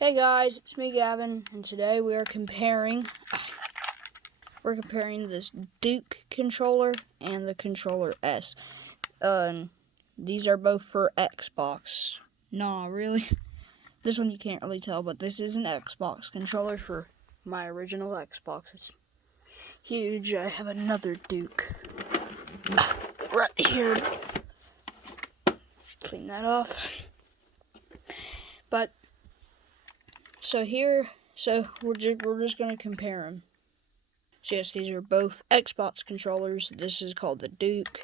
Hey guys, it's me Gavin, and today we're comparing this Duke controller and the controller S. These are both for Xbox. Nah, really? This one you can't really tell, but this is an Xbox controller for my original Xbox. It's huge. I have another Duke right here. Clean that off. But so we're just gonna compare them. So yes, these are both Xbox controllers. This is called the Duke.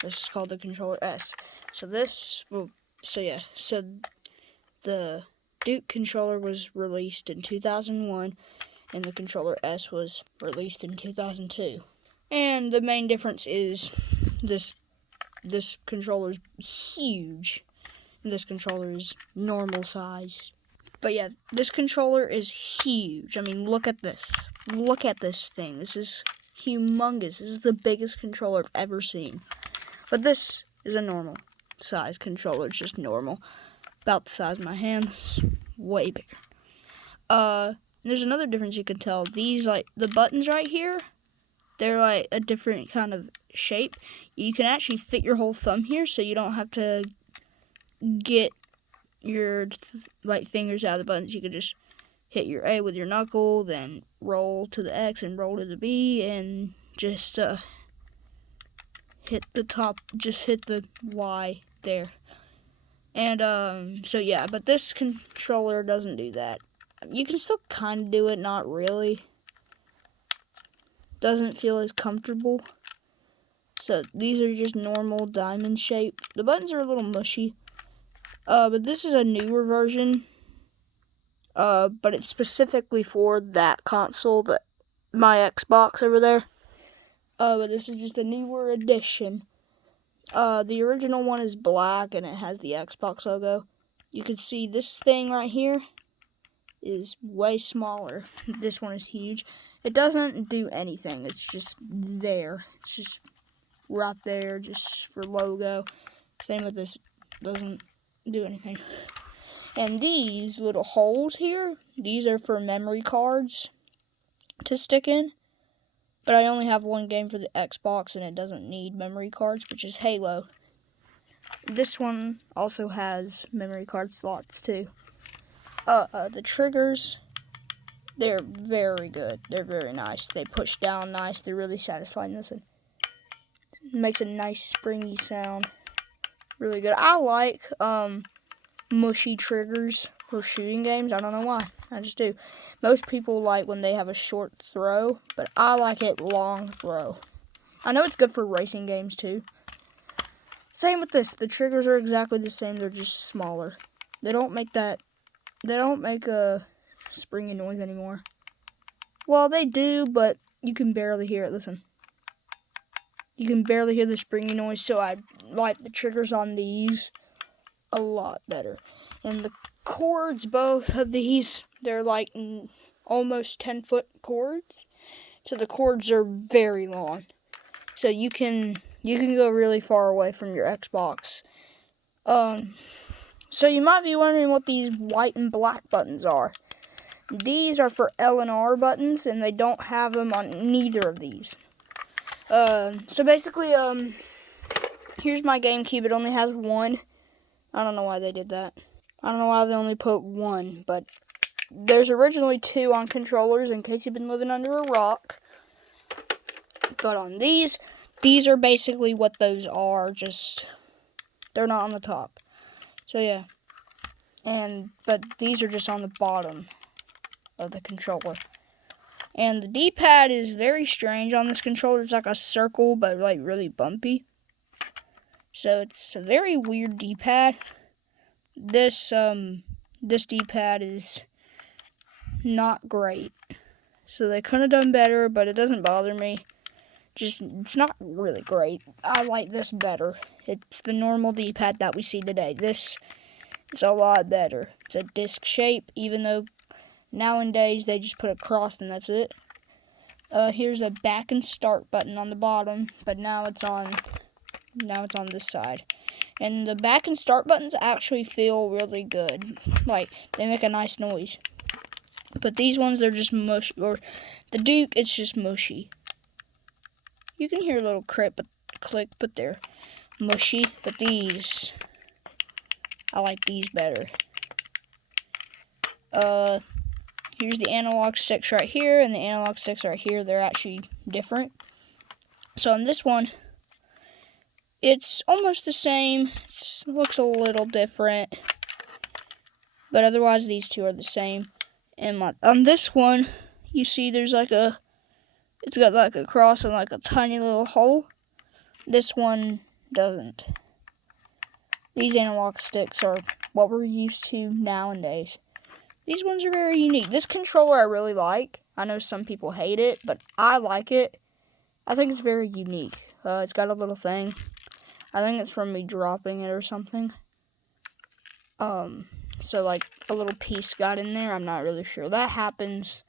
This is called the controller S. So the Duke controller was released in 2001, and the controller S was released in 2002. And the main difference is this controller is huge, and this controller is normal size. But yeah, this controller is huge. I mean, look at this. Look at this thing. This is humongous. This is the biggest controller I've ever seen. But this is a normal size controller. It's just normal. About the size of my hands. Way bigger. There's another difference you can tell. These, like, the buttons right here, they're like a different kind of shape. You can actually fit your whole thumb here, so you don't have to get your fingers out of the buttons. You can just hit your A with your knuckle, then roll to the X and roll to the B, and just hit the top, just hit the Y there. And so yeah, but this controller doesn't do that. You can still kind of do it, not really. Doesn't feel as comfortable. So these are just normal diamond shape. The buttons are a little mushy. But this is a newer version. But it's specifically for that console, my Xbox over there. But this is just a newer edition. The original one is black and it has the Xbox logo. You can see this thing right here is way smaller. This one is huge. It doesn't do anything. It's just there. It's just right there, just for logo. Same with this. Doesn't do anything. And these little holes here, these are for memory cards to stick in. But I only have one game for the Xbox and it doesn't need memory cards, which is Halo. This one also has memory card slots too. The triggers, they're very good. They're very nice. They push down nice. They're really satisfying. Listen. It makes a nice springy sound. Really good. I like mushy triggers for shooting games. I don't know why. I just do. Most people like when they have a short throw, but I like it long throw. I know it's good for racing games too. Same with this. The triggers are exactly the same. They're just smaller. They don't make a springy noise anymore. Well, they do, but you can barely hear it. Listen. You can barely hear the springy noise, so I like the triggers on these a lot better. And the cords, both of these, they're like almost 10-foot cords. So the cords are very long. So you can go really far away from your Xbox. So you might be wondering what these white and black buttons are. These are for L and R buttons, and they don't have them on neither of these. So basically, here's my GameCube. It only has one. I don't know why they did that. I don't know why they only put one, but there's originally two on controllers in case you've been living under a rock. But on these are basically what those are, just they're not on the top. So yeah. But these are just on the bottom of the controller. And the D-pad is very strange on this controller. It's like a circle, but like really bumpy. So it's a very weird D-pad. This D-pad is not great. So they could have done better, but it doesn't bother me. It's not really great. I like this better. It's the normal D-pad that we see today. This is a lot better. It's a disc shape, even though nowadays they just put a cross and that's it. Here's a back and start button on the bottom, but now it's on this side. And the back and start buttons actually feel really good. Like, they make a nice noise. But these ones, they're just mush, or the Duke, it's just mushy. You can hear a little click, but they're mushy. But these, I like these better. Here's the analog sticks right here, and the analog sticks right here. They're actually different. So on this one, it's almost the same. It looks a little different, but otherwise these two are the same. And on this one, you see there's like it's got like a cross and like a tiny little hole. This one doesn't. These analog sticks are what we're used to nowadays. These ones are very unique. This controller I really like. I know some people hate it, but I like it. I think it's very unique. It's got a little thing. I think it's from me dropping it or something. So like a little piece got in there. I'm not really sure. That happens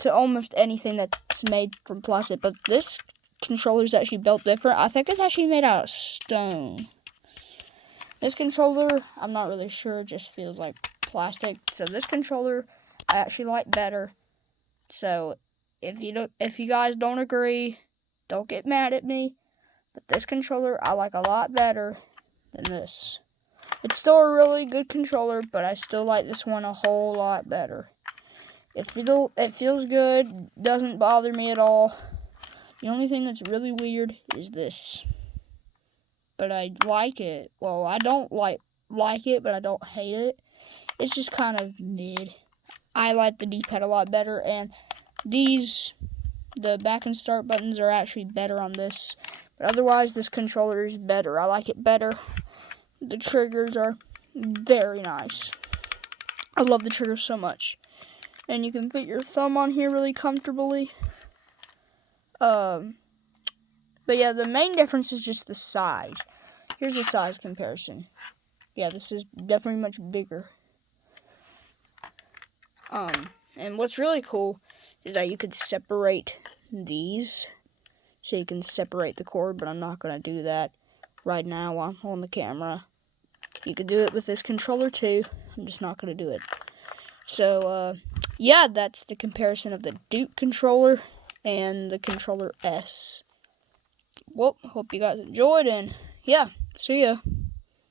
to almost anything that's made from plastic. But this controller is actually built different. I think it's actually made out of stone. This controller, I'm not really sure. It just feels like plastic. So this controller I actually like better. So if you guys don't agree, don't get mad at me. But this controller I like a lot better than this. It's still a really good controller, but I still like this one a whole lot better. It feels good, doesn't bother me at all. The only thing that's really weird is this. But I like it. Well, I don't like it, but I don't hate it. It's just kind of mid. I like the D-pad a lot better, and the back and start buttons are actually better on this. But otherwise, this controller is better. I like it better. The triggers are very nice. I love the triggers so much. And you can put your thumb on here really comfortably. But yeah, the main difference is just the size. Here's a size comparison. Yeah, this is definitely much bigger. And what's really cool is that you could separate these. So you can separate the cord, but I'm not going to do that right now while I'm holding the camera. You could do it with this controller too. I'm just not going to do it. So, yeah, that's the comparison of the Duke controller and the controller S. Well, hope you guys enjoyed, and yeah, see ya.